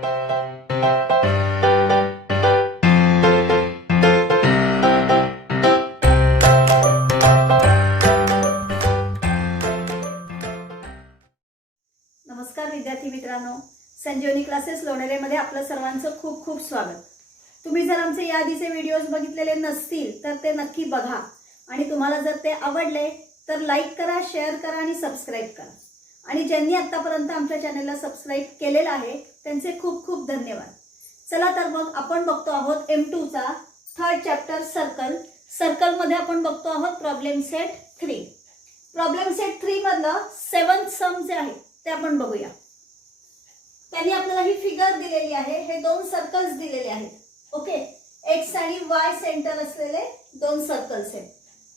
नमस्कार विद्यार्थी मित्रांनो, संजीवनी क्लासेस लोणेरेमध्ये आपलं सर्वांचं खूप खूप स्वागत। तुम्ही जर आमचे याआधीचे व्हिडिओज बघितलेले नसतील तर ते नक्की बघा आणि तुम्हाला जर ते आवडले तर लाईक करा, शेअर करा आणि सबस्क्राइब करा। आणि ज्यांनी आतापर्यंत आमच्या चॅनलला सबस्क्राइब केलेलं आहे त्यांचे खूप खूप धन्यवाद। चला तर मग आपण बघतो आहोत M2 चा 3rd चॅप्टर सर्कल मध्ये आपण बघतो आहोत प्रॉब्लेम सेट 3। प्रॉब्लेम सेट 3 मधलं 7th सम जे आहे ते आपण बघूया। त्यांनी आपल्याला ही फिगर दिलेली आहे, हे दोन सर्कल्स दिलेले आहेत। ओके, एक्स आणि वाय सेंटर असलेले दोन सर्कल्स आहेत।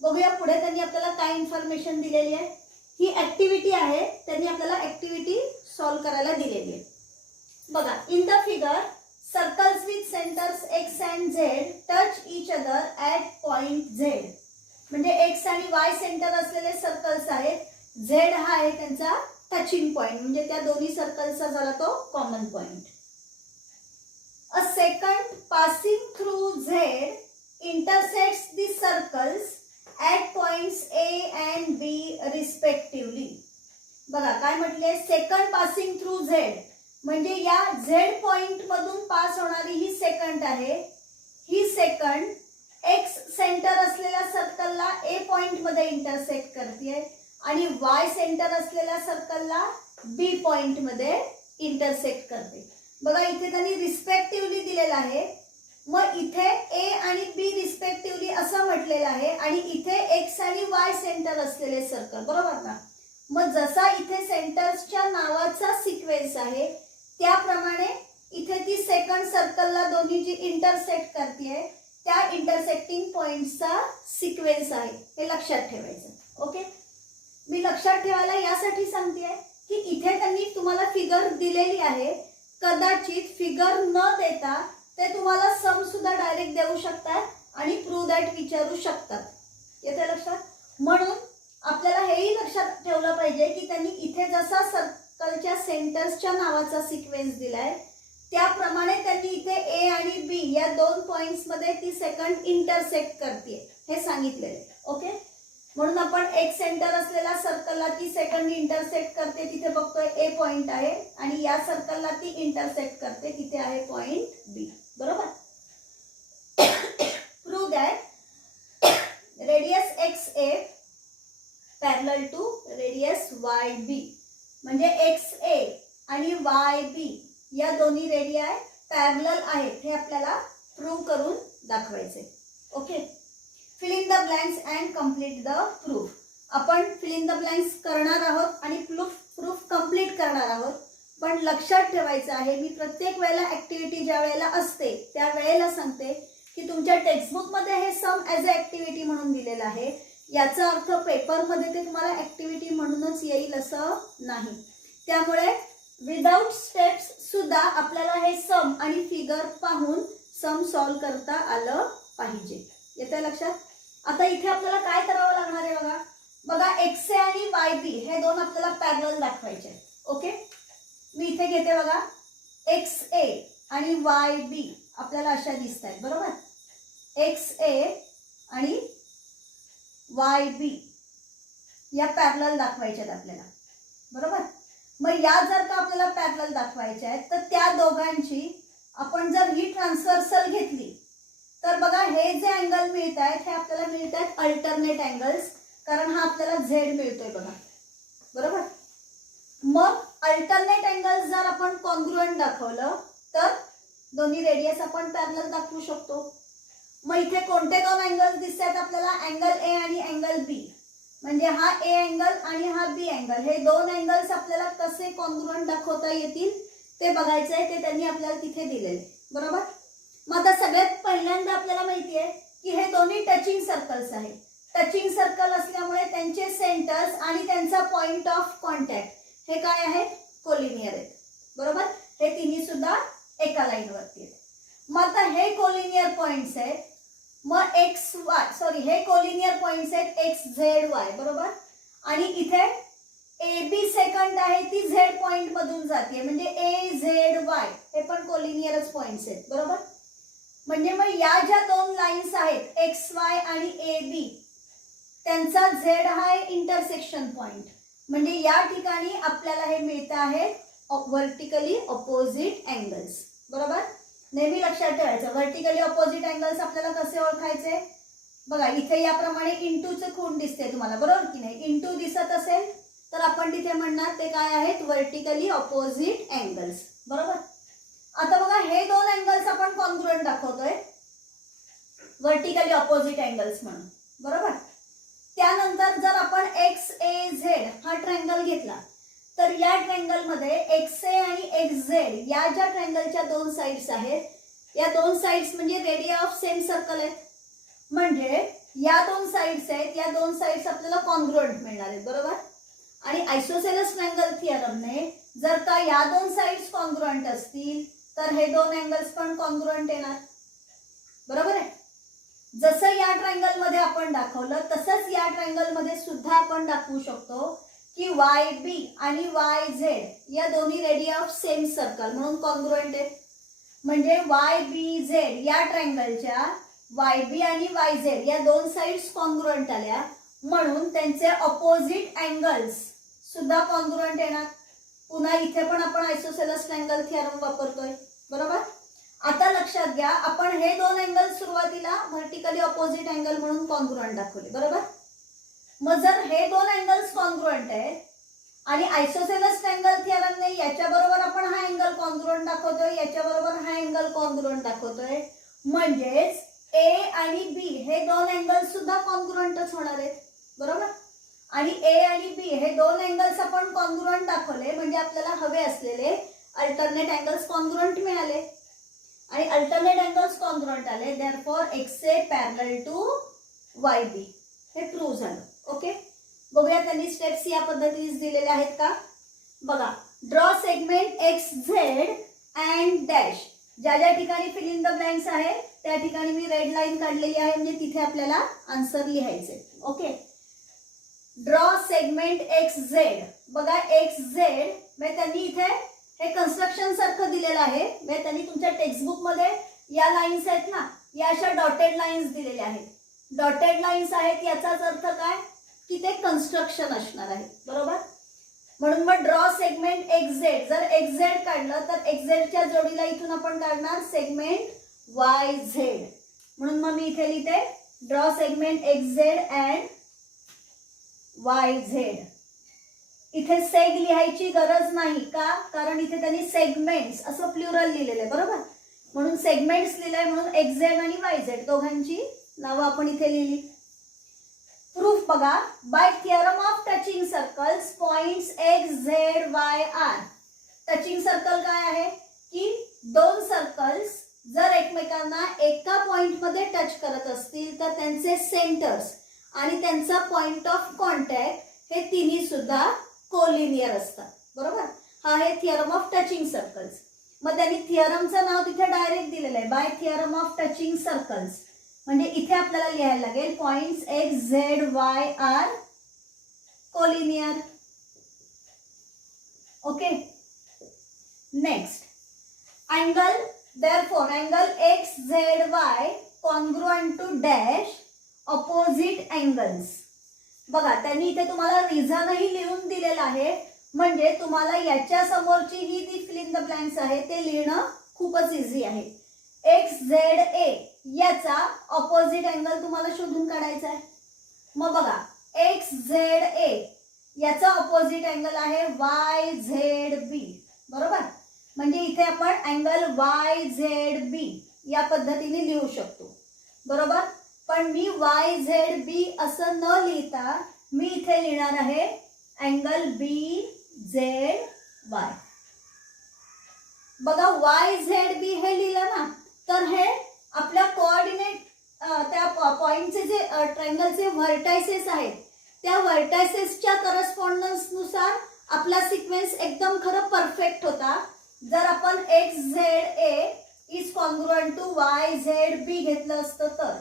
बघूया पुढे त्यांनी आपल्याला काय इन्फॉर्मेशन दिलेली आहे। ही ऍक्टिव्हिटी आहे, त्यांनी आपल्याला ऍक्टिव्हिटी सॉल्व्ह करायला दिलेली आहे। बघा, in the figure circles with centres x and Z touch each other at point Z. म्हणजे एक्स आणि वाय सेंटर असलेले सर्कल्स आहेत। झेड हा आहे त्यांचा टचिंग पॉइंट, म्हणजे त्या दोन्ही सर्कलचा झाला तो common point. A secant passing through Z intersects the circles at points A and B respectively. बघा काय म्हटले, सेकंड पासिंग थ्रू झेड म्हणजे या झेड पॉइंट मधून पास होणारी ही सेकंड आहे। ही सेकंड एक्स सेंटर असलेल्या सर्कलला ए पॉइंट मध्ये इंटरसेक्ट करते आणि वाय सेंटर असलेल्या सर्कलला बी पॉइंट मध्ये इंटरसेक्ट करते। बघा इथे त्यांनी रिस्पेक्टिव्हली दिलेला आहे, मग इथे ए आणि बी रिस्पेक्टिव्हली असं म्हटलेलं आहे आणि इथे एक्स आणि वाय सेंटर असलेले सर्कल, बरोबर ना। मग जसा इथे सेंटर्सच्या नावाचा सिक्वेन्स आहे त्याप्रमाणे इथे ती सेकंड सर्कलला दोन्ही जी इंटरसेक्ट करते त्या इंटरसेक्टिंग पॉइंट्सचा सिक्वेन्स आहे, हे लक्षात ठेवायचं। ओके, मी लक्षात ठेवायला यासाठी सांगतेय की इथे त्यांनी तुम्हाला फिगर दिलेली आहे, कदाचित फिगर न देता ते तुम्हाला सम सुद्धा डायरेक्ट देऊ शकतात आणि प्रूव्ह दॅट विचारू शकतात। येते लक्षात? म्हणून आपल्याला हेही लक्षात ठेवलं पाहिजे की त्यांनी इथे जसा सर्कलच्या सेंटर्सच्या नावाचा सिक्वेन्स दिलाय त्याप्रमाणे त्यांनी इथे ए आणि बी या दोन पॉइंट्स मध्ये ती सेकंड इंटरसेक्ट करते हे सांगितलेले। ओके, म्हणून आपण एक सेंटर असलेल्या सर्कलला ती सेकंड इंटरसेक्ट करते, तिथे बघतोय ए पॉइंट आहे आणि या सर्कलला ती इंटरसेक्ट करते, तिथे आहे पॉइंट बी, बरोबर। Prove that radius X A parallel to radius Y B, म्हणजे एक्स ए आणि वाय बी या दोन्ही रेडियाय पॅरलल आहेत हे आपल्याला प्रूव्ह करून दाखवायचे। Okay, fill in the blanks and complete the proof. आपण फिल इन द ब्लँक्स करणार आहोत आणि प्रूफ कंप्लीट करणार आहोत, पण लक्षात ठेवायचं आहे मी प्रत्येक वेळेला ऍक्टिव्हिटी ज्या वेळेला असते त्या वेळेला सांगते की तुमच्या टेक्स्टबुक मध्ये हे सम ॲज अ ऍक्टिव्हिटी म्हणून दिलेलं आहे, याचा अर्थ पेपर मध्ये ते तुम्हाला ऍक्टिव्हिटी म्हणूनच येईल असं नाही। त्यामुळे विदाउट स्टेप्स सुद्धा आपल्याला हे सम आणि फिगर पाहून सम सॉल्व्ह करता आलं पाहिजे। येते लक्षात? आता इथे आपल्याला काय करावं लागणार आहे बघा, बघा एक्स ए आणि वाय बी हे दोन आपल्याला पॅरलल दाखवायचे आहेत। ओके, मी इथे घेते बघा, एक्स ए आणि वाय बी आपल्याला अशा दिसत आहेत, बरोबर। एक्स ए आणि वाय बी या पॅरलल दाखवायच्या आहेत आपल्याला, बरोबर। मग या जर का आपल्याला पॅरलल दाखवायच्या आहेत तर त्या दोघांची आपण जर ही ट्रान्सव्हर्सल घेतली तर बघा हे जे अँगल मिळत आहेत हे आपल्याला मिळत आहेत अल्टरनेट अँगल्स, कारण हा आपल्याला झेड मिळतोय बघा, बरोबर। मग अल्टरनेट अँगल्स जर आपण कॉन्ग्रुएंट दाखवलं तर दोन्ही रेडियस आपण पॅरलल दाखवू शकतो। मग इथे कोणते दोन अँगल्स दिसतात आपल्याला, अँगल ए आणि अँगल बी, म्हणजे हा ए अँगल आणि हा बी अँगल, हे दोन अँगल्स आपल्याला कसे कॉन्ग्रुएंट दाखवता येतील ते बघायचं आहे, ते त्यांनी आपल्याला तिथे दिलेले, बरोबर। मग आता सगळ्यात पहिल्यांदा आपल्याला माहिती आहे की हे दोन्ही टचिंग सर्कल्स आहेत। टचिंग सर्कल असल्यामुळे त्यांचे सेंटर्स आणि त्यांचा पॉइंट ऑफ कॉन्टॅक्ट हे काय आहेत, कोलिनियर आहेत, बरोबर। हे तिन्ही सुद्धा एका लाईनवरती आहेत। मग आता हे कोलिनियर पॉइंट्स आहेत, मग एक्स वाय हे कोलिनियर पॉइंट्स आहेत एक्स झेड वाय, बरोबर। आणि इथे ए बी सेकंड आहे ती झेड पॉइंट मधून जाते, म्हणजे ए झेड वाय हे पण कोलिनियरच पॉइंट्स आहेत, बरोबर. म्हणजे मग या ज्या दोन लाईन्स आहेत एक्स वाय आणि ए बी, त्यांचा झेड हा आहे इंटरसेक्शन पॉइंट. म्हणजे या ठिकाणी आपल्याला हे मिळतं आहे व्हर्टिकली ऑपोजिट अँगल्स, बरोबर. नेहमी लक्षात ठेवायचं व्हर्टिकली ऑपोजिट अँगल्स आपल्याला कसे ओळखायचे. बघा इथे याप्रमाणे इंटूचे खूण दिसते तुम्हाला, बरोबर की नाही. इंटू दिसत असेल तर आपण तिथे म्हणणार ते काय आहेत, व्हर्टिकली ऑपोजिट अँगल्स, बरोबर. आता बघा हे दोन अँगल्स आपण कॉन्ग्रुएंट दाखवतोय व्हर्टिकली ऑपोजिट अँगल्स म्हणून, बरोबर. त्यानंतर जर आपण एक्स ए झेड हा ट्रायंगल घेतला तर या ट्रायंगल मध्ये एक्स ए आणि एक्स झेड या ज्या ट्रायंगलच्या दोन साइड्स आहेत, या दोन साइड्स म्हणजे रेडिया ऑफ सेम सर्कल आहेत. म्हणजे या दोन साइड्स आहेत, या दोन साइड्स आपल्याला कॉन्ग्रुएंट मिळणार आहेत, बरोबर. आणि आयसोसेलेस ट्रायंगल थिअरमने जर का या दोन साइड्स कॉन्ग्रुएंट असतील तर हे दोन अँगल्स पण कॉन्ग्रुएंट येणार, बरोबर आहे. जसं या ट्रायंगल मध्ये आपण दाखवलं तसंच या ट्रायंगल मध्ये सुद्धा आपण दाखवू शकतो की वाय बी आणि वाय झेड या दोन्ही रेडिया ऑफ सेम सर्कल म्हणून कॉन्ग्रुएंट आहेत. म्हणजे वाय बी झेड या ट्रायंगलच्या वाय बी आणि वाय झेड या दोन साइड्स कॉन्ग्रुएंट आल्या म्हणून त्यांचे ऑपोजिट अँगल्स सुद्धा कॉन्ग्रुएंट येणार. पुन्हा इथे पण आपण आयसोसेलेस ट्रायंगल थिअरम वापरतोय, बरोबर. आता लक्षात घ्या आपण हे दोन अँगल सुरुवातीला व्हर्टिकली ऑपोजिट अँगल म्हणून कॉन्ग्रुएंट दाखवले, बरोबर. मग जर हे दोन अँगल्स कॉन्ग्रुएंट आहेत आणि आयसोसेलेस ट्रायंगल थिअरमने याच्या बरोबर आपण हा अँगल कॉन्ग्रुएंट दाखवतोय, याच्या बरोबर हा अँगल कॉन्ग्रुएंट दाखवतोय, म्हणजेच ए आणि बी हे दोन अँगल्स सुद्धा कॉन्ग्रुएंटच होणार आहेत, बरोबर. आणि ए आणि बी हे दोन अँगल्स आपण कॉन्ग्रुएंट दाखवले म्हणजे आपल्याला हवे असलेले अल्टरनेट अँगल्स कॉन्ग्रुएंट मिळाले. आणि अल्टरनेट अँगल्स कॉन्ग्रुएंट आले, therefore X A parallel to Y B हे प्रूव्ह झालं. ओके, बघूया त्यांनी स्टेप्स या पद्धतीने दिलेले आहेत का. बघा, draw segment x Z and dash. ज्या ज्या ठिकाणी फिल इन द ब्लँक्स आहे त्या ठिकाणी मी रेड लाईन काढलेली आहे म्हणजे तिथे आपल्याला आन्सर लिहायचे. Okay, draw segment x Z. बघा एक्स झेड म्हणजे त्यांनी इथे हे कन्स्ट्रक्शन सारखं दिलेलं आहे. म्हणजे त्यांनी तुमच्या टेक्स्टबुक मध्ये या लाईन्स आहेत ना, या अशा डॉटेड लाईन्स दिलेल्या आहेत. डॉटेड लाईन्स आहेत याचाच अर्थ काय की ते कन्स्ट्रक्शन असणार आहे, बरोबर. म्हणून मग ड्रॉ सेगमेंट एक्स झेड. जर एक्स झेड काढलं तर एक्स झेडच्या जोडीला इथून आपण काढणार सेगमेंट वाय झेड. म्हणून मग मी इथे लिहिते draw segment x Z and Y Z. इथे सेग लिहायची गरज नाही का, कारण इथे त्यांनी सेगमेंट्स असं प्लुरल लिहिलेलं आहे, बरोबर. म्हणून सेगमेंट्स लिहिलंय म्हणून एक्स झेड आणि वाय झेड दोघांची नावं आपण इथे लिहिली. प्रूफ बघा, by theorem of touching circles points X Z Y are. Touching circle काय आहे की दोन सर्कल्स जर एकमेकांना एका पॉइंट मध्ये टच करत असतील तर त्यांचे सेंटर्स आणि त्यांचा पॉइंट ऑफ कॉन्टॅक्ट हे तिन्ही सुद्धा कोलिनियर असतात, बरोबर. हा आहे थिअरम ऑफ टचिंग सर्कल्स. मग त्यांनी थिअरमचं नाव तिथे डायरेक्ट दिलेलं आहे by theorem of touching circles. म्हणजे इथे आपल्याला लिहायला लागेल points X Z Y are collinear. Okay, next angle. Therefore angle X Z Y congruent to dash opposite angles. बघा त्यांनी इथे तुम्हाला रिझनही लिहून दिलेलं आहे म्हणजे तुम्हाला याच्या समोरची ही जी फिल इन द ब्लँक्स आहे ते लिहिणं खूपच इझी आहे. एक्स झेड ए याचा ऑपोजिट अँगल तुम्हाला शोधून काढायचा आहे. मग बघा एक्स झेड ए याचा ऑपोजिट अँगल आहे वाय झेड बी, बरोबर. म्हणजे इथे आपण अँगल वाय झेड बी या पद्धतीने लिहू शकतो, बरोबर. पण मी वाय झेड बी असं न लिहिता मी इथे लिहिणार आहे अँगल बी झेड वाय. बघा वाय झेड बी हे लिहिलं ना तर हे आपल्या कोऑर्डिनेट त्या पॉइंटचे जे ट्रायंगलचे व्हर्टायसेस आहेत त्या व्हर्टायसेसच्या करस्पॉन्डन्स नुसार आपला सिक्वेन्स एकदम खरं परफेक्ट होता. जर आपण X Z A is congruent to Y Z B घेतलं असतं तर.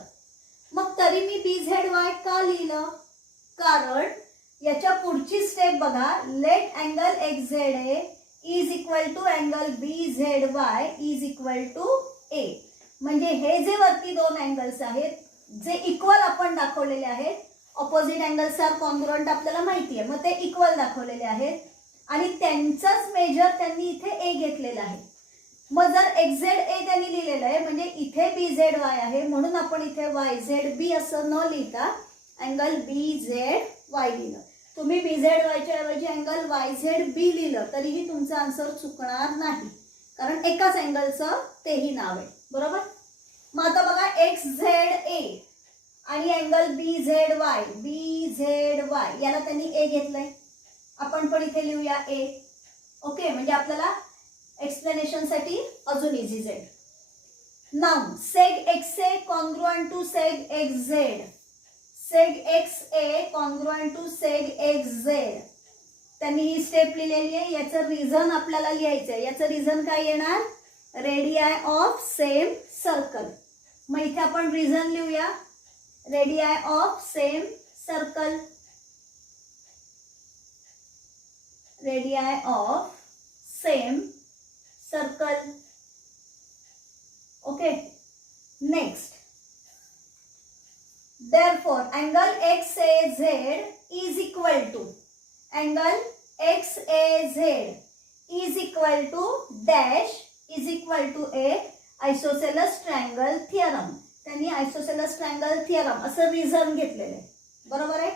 मग तरी मी बी झेड वाय का लिहिलं, कारण याच्या पुढची स्टेप बघा, let angle X Z A is equal to angle BZY is equal to A. म्हणजे हे जे वरती दोन अँगल्स आहेत जे इक्वल आपण दाखवलेले आहेत, ऑपोजिट अँगल्स आर कॉन्ग्रुएंट आपल्याला माहिती आहे, मग ते इक्वल दाखवलेले आहेत आणि त्यांचाच मेजर त्यांनी इथे A घेतलेला आहे. मग जर XZA त्यांनी लिहिलेलं आहे म्हणजे इथे BZY आहे, म्हणून आपण इथे YZB असं न लिहिता अँगल BZY लिहिलं. तुम्ही BZY च्या ऐवजी अँगल YZB लिहिलं तरीही तुमचं आन्सर चुकणार नाही, कारण एकाच अँगलचं तेही नाव आहे. बरोबर. मग आता बघा XZA आणि अँगल BZY याला त्यांनी A घेतलंय, आपण पण इथे लिहूया A. ओके, म्हणजे आपल्याला एक्सप्लेनेशन साठी अजून इझी जाईल. Now seg XA congruent to seg XZ, seg XA congruent to seg XZ. त्यांनी ही स्टेप लिहिलेली आहे. याचं रिझन आपल्याला लिहायचं आहे. याचं रिझन काय येणार? Radii of same circle. मग इथे आपण रिझन लिहूया, radii of same circle, radii of same circle. Okay, next. Therefore, angle XAZ is equal to angle XAZ is equal to dash is equal to a isosceles triangle theorem. त्यांनी isosceles triangle theorem असं reason घेतलेलं आहे. बरोबर आहे.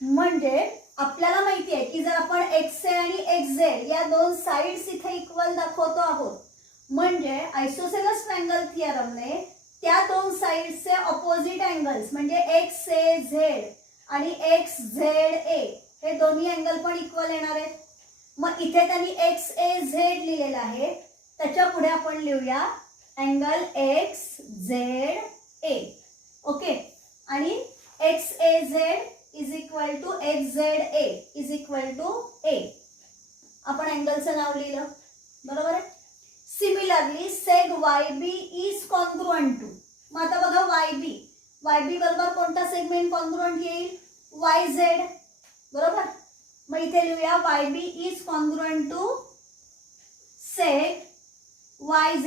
म्हणजे आपल्याला माहिती आहे की जर आपण XA आणि XZ या दोन साइड्स इथे इक्वल दाखवतो आहोत, म्हणजे आयसोसेलस ट्रायंगल थिअरमने त्या दोन साइड्सचे ऑपोजिट अँगल्स म्हणजे XAZ आणि XZA हे दोन्ही अँगल पण इक्वल येणार आहेत. मग इथे त्यांनी XAZ लिहिलेला आहे, त्याच्या पुढे आपण लिहूया अँगल XZA. ओके, आणि XAZ is equal to XZA is equal to A. आपण अँगलचं नाव लिहिलं. बरोबर आहे. Similarly seg YB is congruent to. मग आता बघा YB बरोबर कोणता सेगमेंट कॉन्ग्रुएंट येईल? YZ. बरोबर. मग इथे लिहूया YB is congruent to seg YZ.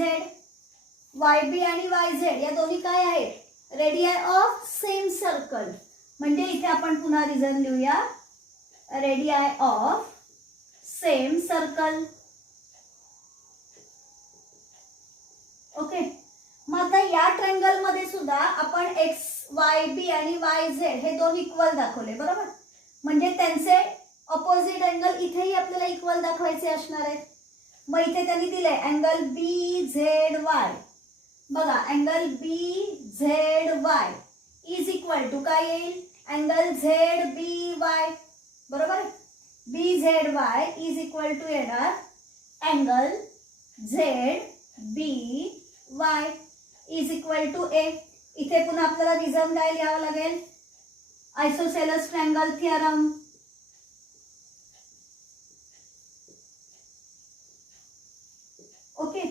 YB आणि YZ या दोन्ही काय आहेत? Radii of same circle. म्हणजे इथे आपण पुन्हा रिझन लिहूया, radii of same circle. Okay, मग आता या ट्रायंगल मध्ये सुद्धा आपण YB आणि YZ हे दोन इक्वल दाखवले. बरोबर. म्हणजे त्यांचे ऑपोजिट अँगल इथेही आपल्याला इक्वल दाखवायचे असणार आहेत. मग इथे त्यांनी दिले अँगल BZY. बघा, angle BZY is equal to काय येईल? Angle ZBY. बरोबर. BZY इज इक्वल टू येणार angle ZBY is equal to A. इथे पुन्हा आपल्याला रिझन काय लिहावं लागेल? आयसोसेलस ट्रायंगल थिअरम. ओके,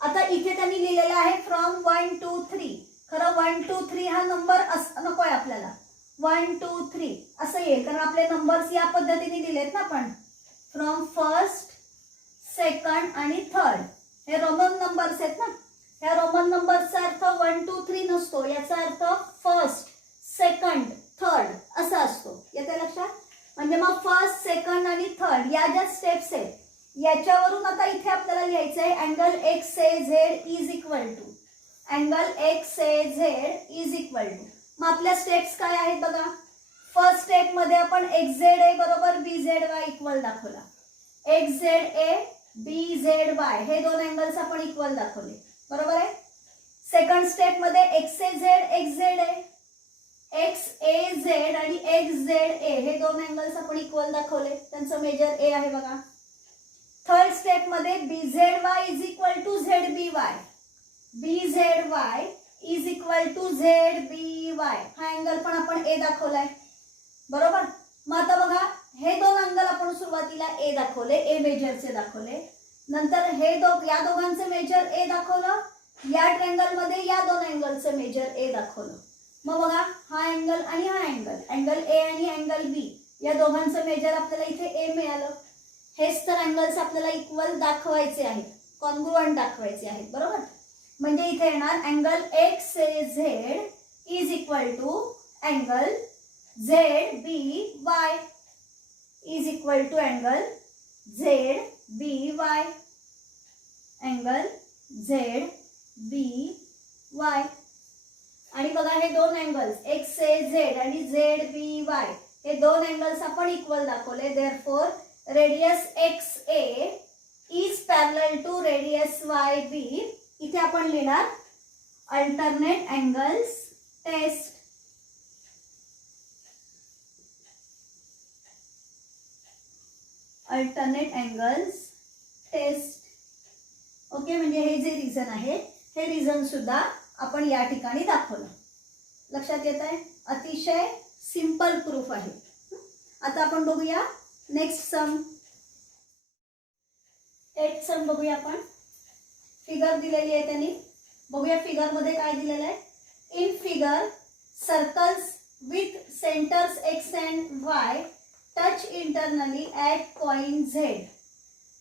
आता इथे त्यांनी लिहिलेलं आहे फ्रॉम 1 2 3. खरं 1 2 3 हा नंबर नकोय आपल्याला, 1 2 3 असं येईल, कारण आपले नंबर्स या पद्धतीने दिलेत ना. आपण फ्रॉम फर्स्ट, सेकंड आणि थर्ड हे रोमन नंबर्स आहेत ना. ह्या रोमन नंबरचा अर्थ 1 2 3 नसतो, याचा अर्थ फर्स्ट, सेकंड, थर्ड असा असतो. येते लक्षात? म्हणजे मग फर्स्ट, सेकंड आणि थर्ड या ज्या स्टेप्स आहेत याच्यावरून आता इथे आपल्याला लिहायचं आहे angle XAZ is equal to, angle XAZ is equal to. मग आपल्या स्टेप्स काय आहेत बघा. फर्स्ट स्टेप मध्ये आपण XZA बरोबर BZY इक्वल दाखवला. XZA BZY हे दोन अँगल्स आपण इक्वल दाखवले. बरोबर आहे. सेकंड स्टेप मध्ये XAZ XZA, XAZ आणि XZA हे दोन अँगल्स आपण इक्वल दाखवले, त्यांचं मेजर A आहे बघा. थर्ड स्टेप मध्ये BZY is equal to ZBY, BZY is equal to ZBY हा अँगल पण आपण A दाखवलाय. बरोबर. मग आता बघा, हे दोन अँगल आपण सुरुवातीला A दाखवले, A मेजरचे दाखवले. नंतर हे या दोघांचे मेजर A दाखवलं. या ट्रायंगल मध्ये या दोन अँगलचे मेजर A दाखवलं. मग बघा, हा अँगल आणि हा अँगल, अँगल A आणि अँगल B या दोघांचं मेजर आपल्याला इथे A मिळालं. हेच तर अँगल्स आपल्याला इक्वल दाखवायचे आहेत, कॉन्ग्रुअंट दाखवायचे आहेत, बरोबर. म्हणजे इथे येणार angle X A Z is equal to angle Z B Y is equal to angle Z B Y, angle Z B Y. आणि बघा हे दोन अँगल्स एक्स ए झेड आणि झेड बी वाय हे दोन अँगल्स आपण इक्वल दाखवले. Therefore radius X A is parallel to radius Y B. इथे आपण लिहिणार alternate angles test. Alternate angles test. Okay, म्हणजे हे जे रिझन आहे हे रिझन सुद्धा आपण या ठिकाणी दाखवलं. लक्षात येत आहे? अतिशय सिंपल प्रूफ आहे. आता आपण बघूया नेक्स्ट सम. 8th सम बघूया आपण. फिगर दिलेली आहे त्यांनी. बघूया फिगर मध्ये काय दिलेलं आहे. In figure circles with centres x and Y touch internally at point Z.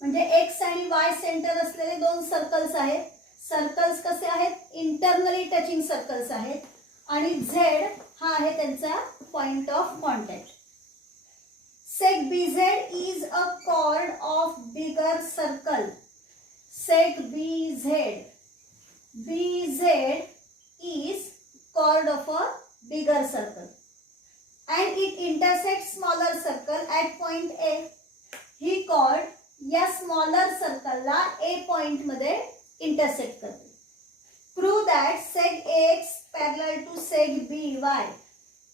म्हणजे एक्स आणि वाय सेंटर असलेले दोन सर्कल्स आहेत. सर्कल्स कसे आहेत? इंटरनली टचिंग सर्कल्स आहेत. आणि झेड हा आहे त्यांचा point of contact. Seg B Z is a chord of bigger circle. Seg B Z. B Z is chord of a bigger circle and it intersects smaller circle at point A. ही chord या smaller सर्कलला A point मध्ये intersect करते. Prove that seg AX parallel to seg BY.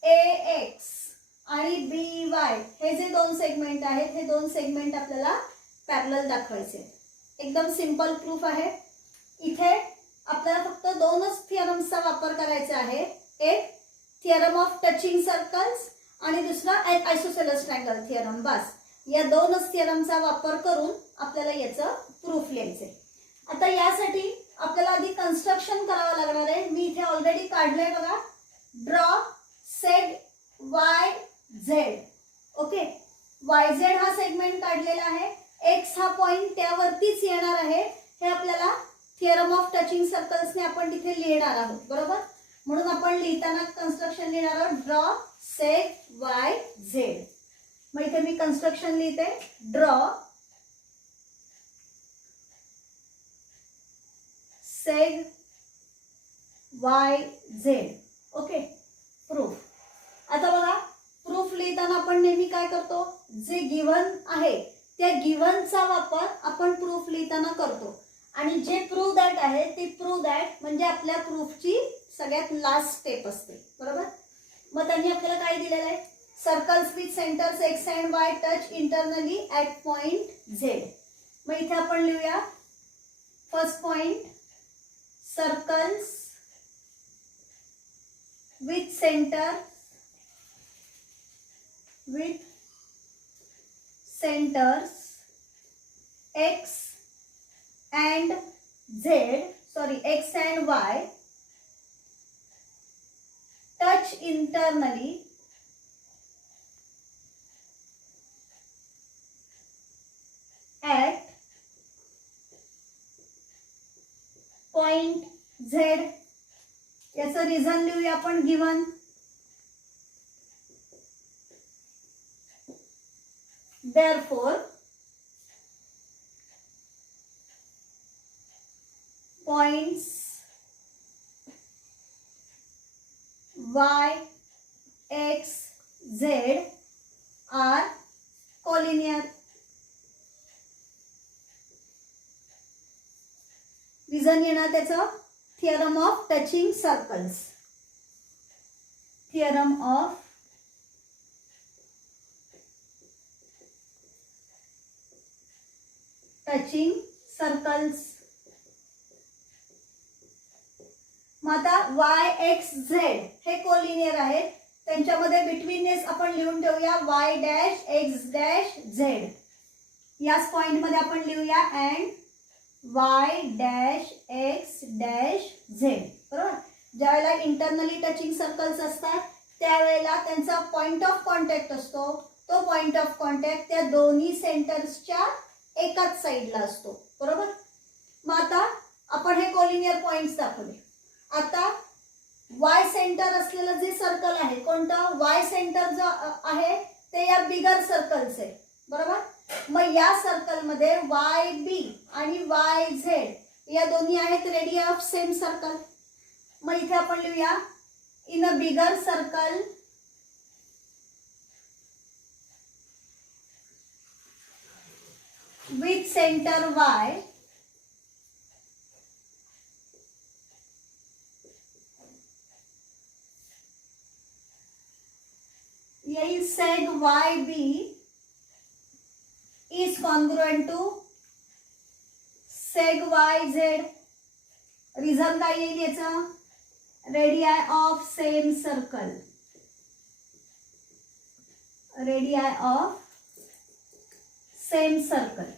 AX आणि BY हे जे दोन segment आहेत हे दोन सेगमेंट आपल्याला पॅरलल दाखवायचे. एकदम सिंपल प्रूफ आहे. इथे आपल्याला फक्त दोनच थिअरम्सचा वापर करायचा आहे. एक थिअरम ऑफ टचिंग सर्कल्स आणि दुसरा आयसोसेलेस ट्रायंगल थिअरम. बस या दोनच थिअरमचा वापर करून आपल्याला याचं प्रूफ लिहायचंय. आता यासाठी आपल्याला आधी कन्स्ट्रक्शन करावं लागणार आहे. मी इथे ऑलरेडी काढलंय बघा. Draw सेग Y Z. Okay, Y Z हा सेगमेंट काढलेला आहे. एक्स हा पॉइंट त्यावरतीच येणार आहे. हे आपल्याला थिअरम ऑफ टचिंग सर्कल्सने आपण तिथे लिहिणार आहोत, बरोबर. म्हणून आपण लिहिताना कन्स्ट्रक्शन लिहिणार आहोत. Draw सेग Y Z. मग इथे मी कन्स्ट्रक्शन लिहिते. Draw सेग Y Z. Okay, proof. आता बघा प्रूफ लिहिताना आपण नेहमी काय करतो, जे गिव्हन आहे त्या गिव्हनचा वापर आपण प्रूफ लिहिताना करतो. आणि जे प्रूव्ह दॅट आहे ते प्रूव्ह दॅट म्हणजे आपल्या प्रूफची सगळ्यात लास्ट स्टेप असते, बरोबर. मग त्यांनी आपल्याला काय दिलेलं आहे. Circles with centres x and Y touch internally at point Z. मग इथे आपण लिहूया first point. Circles with centres x and Z, sorry, X and Y touch internally at point Z. याचं रिझन लिहूया आपण. Given therefore points Y, X, Z are collinear. Reason येणार त्याचं theorem of touching circles. Theorem of touching circles. मग आता Y x Z हे collinear आहेत. त्यांच्यामध्ये बिटवीननेस आपण लिहून ठेवूया Y dash x dash Z. याच पॉइंट मध्ये आपण लिहूया and Y dash x dash Z, बरोबर. ज्यावेळेला इंटरनली टचिंग सर्कल्स असतात त्यावेळेला त्यांचा पॉइंट ऑफ कॉन्टॅक्ट असतो तो पॉइंट ऑफ कॉन्टॅक्ट त्या दोन्ही सेंटर्सच्या एकाच साईडला असतो, बरोबर. मग आता आपण हे कोलिनियर पॉइंट्स दाखवले. आता वाय सेंटर असलेलं जे सर्कल आहे, कोणतं वाय सेंटर जो आहे ते या बिगर सर्कलचे, बरोबर. मग या सर्कल मध्ये वाय बी आणि वाय झेड या दोन्ही आहेत रेडिया ऑफ सेम सर्कल. मग इथे आपण लिहूया in a bigger circle with centre Y येईल seg YB is congruent to seg YZ. Reason काय येईल याचं, radii of same circle, radii of same circle.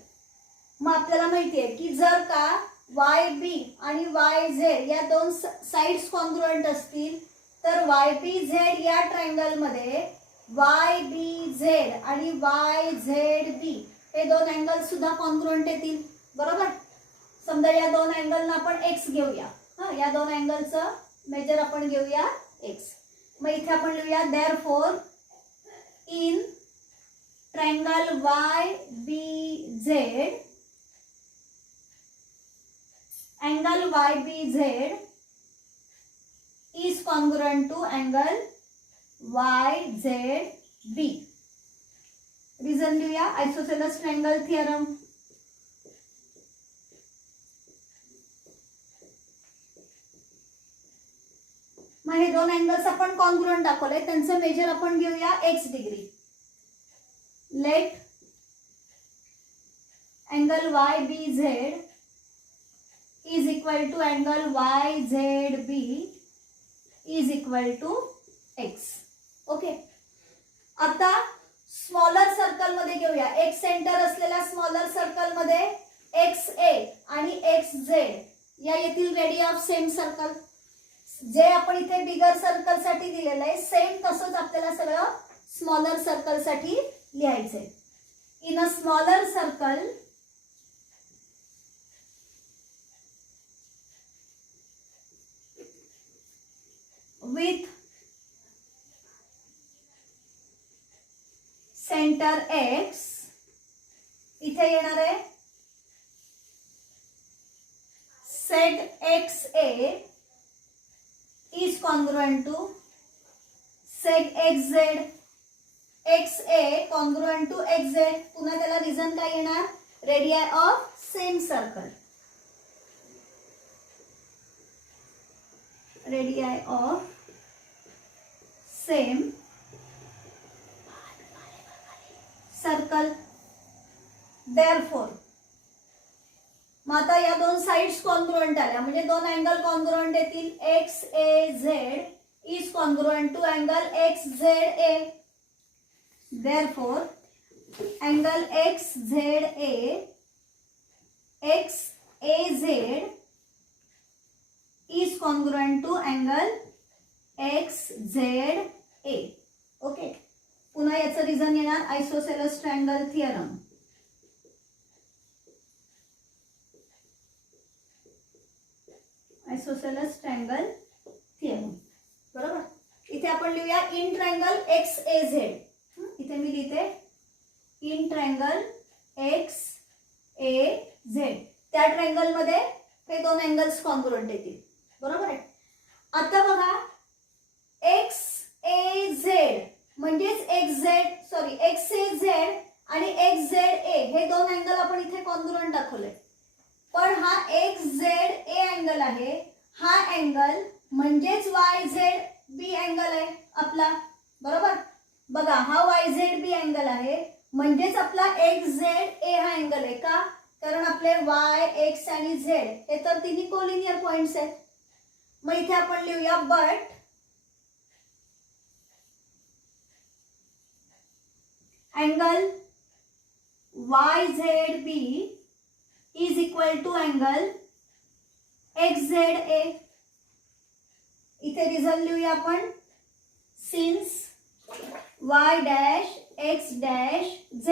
मग आपल्याला माहिती आहे की जर का YB आणि YZ या दोन साइड्स कॉन्ग्रुएंट असतील तर YBZ या ट्रायंगल मध्ये YBZ आणि YZB हे दोन अँगल सुद्धा कॉन्ग्रुएंट येतील, बरोबर. समजा या दोन अँगलना आपण x घेऊया, या दोन अँगलचं मेजर आपण घेऊया x. मग इथे आपण लिहूया therefore in triangle YBZ angle YBZ is congruent to angle YZB. Reason लिहूया आयसोसेलेस ट्रायंगल थिअरम. मग हे दोन अँगल्स आपण कॉन्ग्रुएंट दाखवले, त्यांचं मेजर आपण घेऊया x degree. Let angle YBZ is equal to angle YZB is equal to x. Okay. आता स्मॉलर सर्कल मध्ये घेऊया, एक सेंटर असलेल्या स्मॉलर सर्कल मध्ये XA आणि XZ या येथील रेडिया ऑफ सेम सर्कल. जे आपण इथे बिगर सर्कल साठी दिलेलं आहे सेम तसंच आपल्याला सगळं स्मॉलर सर्कल साठी लिहायचंय. In a smaller circle with center x इथे येणार आहे seg XA is congruent to seg XZ. XA congruent to XZ. पुन्हा त्याला रिझन काय येणार, radii of same circle, radii of same circle. Therefore मग आता या दोन साइड्स कॉन्ग्रुएंट आल्या म्हणजे दोन अँगल कॉन्ग्रुएंट येतील. XAZ is congruent to angle XZA. Therefore angle XZA XAZ is congruent to angle XZA. Okay. पुन्हा याचं रिझन येणार isosceles triangle theorem. Isosceles triangle theorem, बरोबर. इथे आपण लिहूया इन ट्रायंगल XAZ. इथे मी लिहिते इन ट्रायंगल XAZ. त्या ट्रायंगल मध्ये हे दोन अँगल्स कॉन्ग्रुएंट येतील, बरोबर आहे. आता बघा XAZ म्हणजेच XAZ आणि XZA हे दोन अँगल आपण इथे कॉन्ग्रुएंट दाखवले. पण हा XZA अँगल आहे, हा अँगल म्हणजेच YZB अँगल आहे आपला, बरोबर. बघा हा YZB अँगल आहे म्हणजेच आपला XZA हा अँगल आहे. का, कारण आपले Y, X आणि Z हे तर तिन्ही कोलिनियर पॉइंट्स आहेत. मग इथे आपण लिहूया but angle YZB is equal to angle XZA. इथे रिझन लिहूया आपण since y dash x dash z,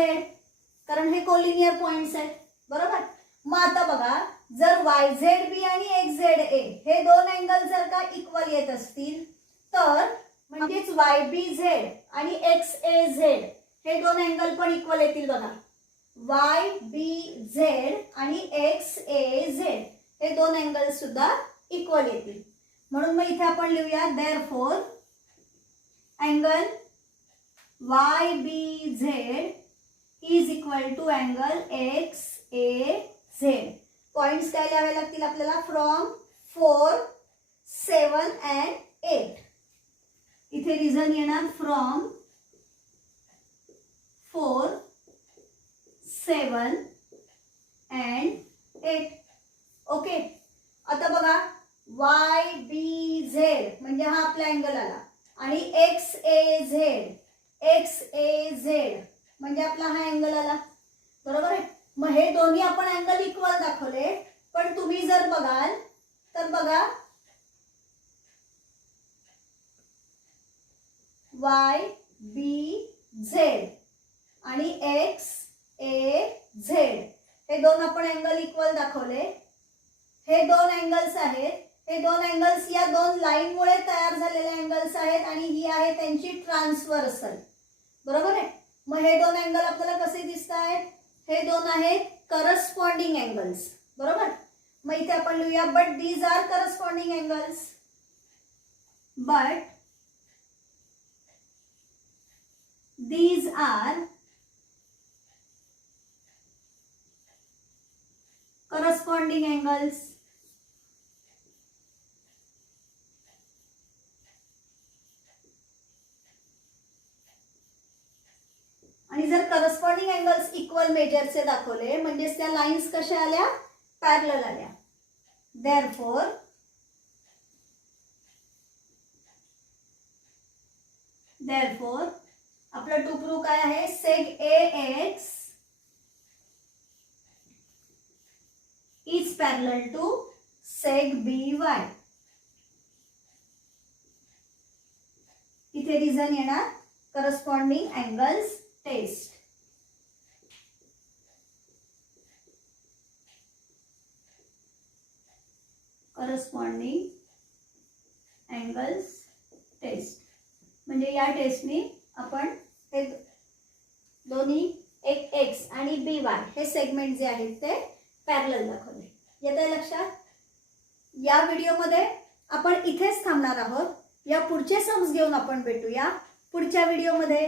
कारण हे कोलिनियर पॉइंट्स आहेत बरोबर. मग आता बघा, जर YZB आणि XZA हे दोन अँगल जर का इक्वल येत असतील तर म्हणजेच YBZ आणि XAZ हे दोन अँगल पण इक्वल येतील बघा. YBZ आणि XAZ हे दोन अँगल सुद्धा इक्वल येतील. म्हणून मग इथे आपण लिहूया therefore angle YBZ is equal to angle XAZ. Points काय लिहावे लागतील आपल्याला, फ्रॉम 4, 7 and 8. इथे रिझन येणार फ्रॉम 4, 7 and 8. ओके. आता बघा YBZ म्हणजे हा आपला अँगल आला आणि XAZ म्हणजे आपला हा अँगल आला बरोबर आहे. मग हे दोन्ही आपण अँगल इक्वल दाखवले, पण तुम्ही जर बघाल तर बघा YBZ आणि XAZ हे दोन आपण अँगल इक्वल दाखवले. हे दोन अँगल्स आहेत, हे दोन अँगल्स या दोन लाईन मुळे तयार झालेले अँगल्स आहेत आणि ही आहे त्यांची ट्रान्सव्हर्सल बरोबर आहे. मग हे दोन अँगल आपल्याला कसे दिसत आहेत, हे दोन आहेत करस्पॉन्डिंग अँगल्स बरोबर. मग इथे आपण लिहूया but these are corresponding angles, but these are corresponding angles. आणि जर करस्पॉन्डिंग अँगल्स इक्वल मेजरचे दाखवले म्हणजेच त्या लाईन्स कशा आल्या, पॅरलल आल्या. therefore आपलं टू प्रूव्ह काय आहे, seg AX is parallel to seg BY. इथे रिझन येणार corresponding angles test. Corresponding angles test म्हणजे या टेस्टनी आपण हे दोन्ही एक X आणि BY हे सेगमेंट जे आहेत ते पॅरलल दाखवले. येतंय लक्षात. या व्हिडिओमध्ये आपण इथेच थांबणार आहोत. या पुढचे सम्स घेऊन आपण भेटूया पुढच्या व्हिडिओमध्ये.